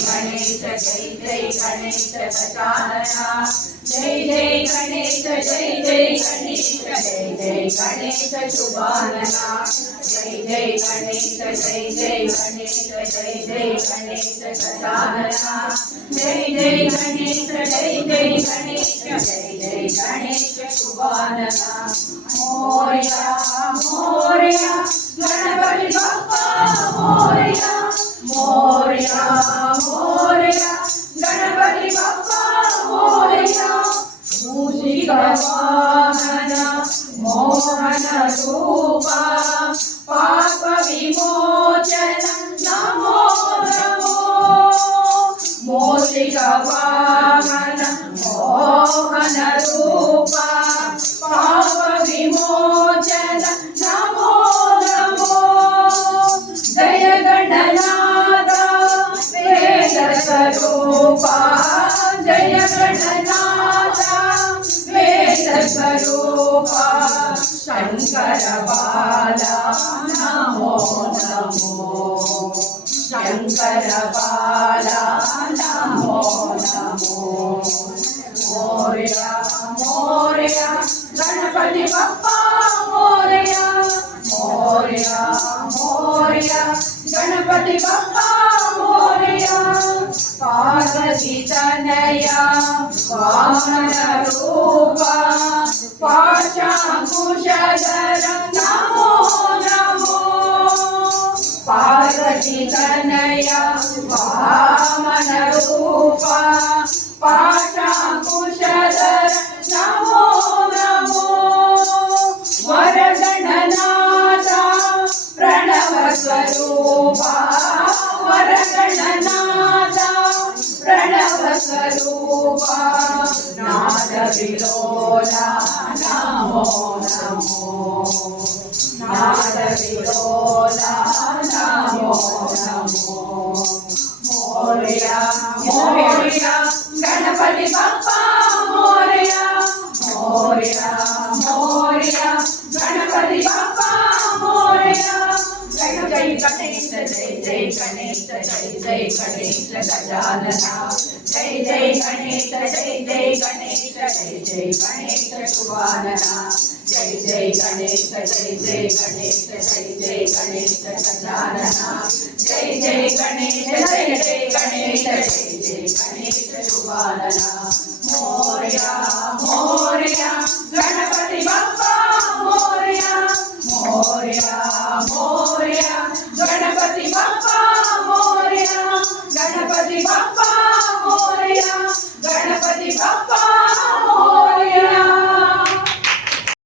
गणेश गजानना जय जय गणेश जय जय गणेश जय जय गणेश शुभानना जय जय गणेश जय जय गणेश जय जय गणेश गजानना जय जय गणेश जय जय गणेश जय जय गणेश शुभानना मोरया मोरया गणपति बप्पा मोरया मोरया मोरया गणपति बप्पा मोरया मूषिक वाहन मोहन रूपा पाप विमोचन नमो नमो मूषिक वाहन मोहन रूपा पाप विमोचन नमो नमो जय गणनाथ वेद स्वरूपा जय गणनाथ वेद स्वरूपा शंकर बाला नमो नमो शंकर बाला नमो नमो मोरया मोरया गणपति बप्पा मोरया मोरया मोरया गणपति बप्पा मोरया पार्वती तनया वामन रूपा पाशांकुशधर नमो नमो पार्वती तनया वामन रूपा पाशांकुशधर नमो नमो वरगणनाथ प्रणव स्वरूपा वरगणनाथ प्रणव स्वरूपा नाद विलोला नमो नमो नाद विलोला नमो नमो मोरया मोरया गणपति बप्पा मोरया मोरया मोरया गणपति बप्पा मोरया जय जय गणेश जय जय गणेश जय जय गणेश गजानना जय जय गणेश जय जय गणेश जय जय गणेश शुभानना जय जय गणेश जय जय गणेश जय जय गणेश गजानना जय जय गणेश जय जय गणेश जय जय गणेश शुभानना मोरया मोरया गणपति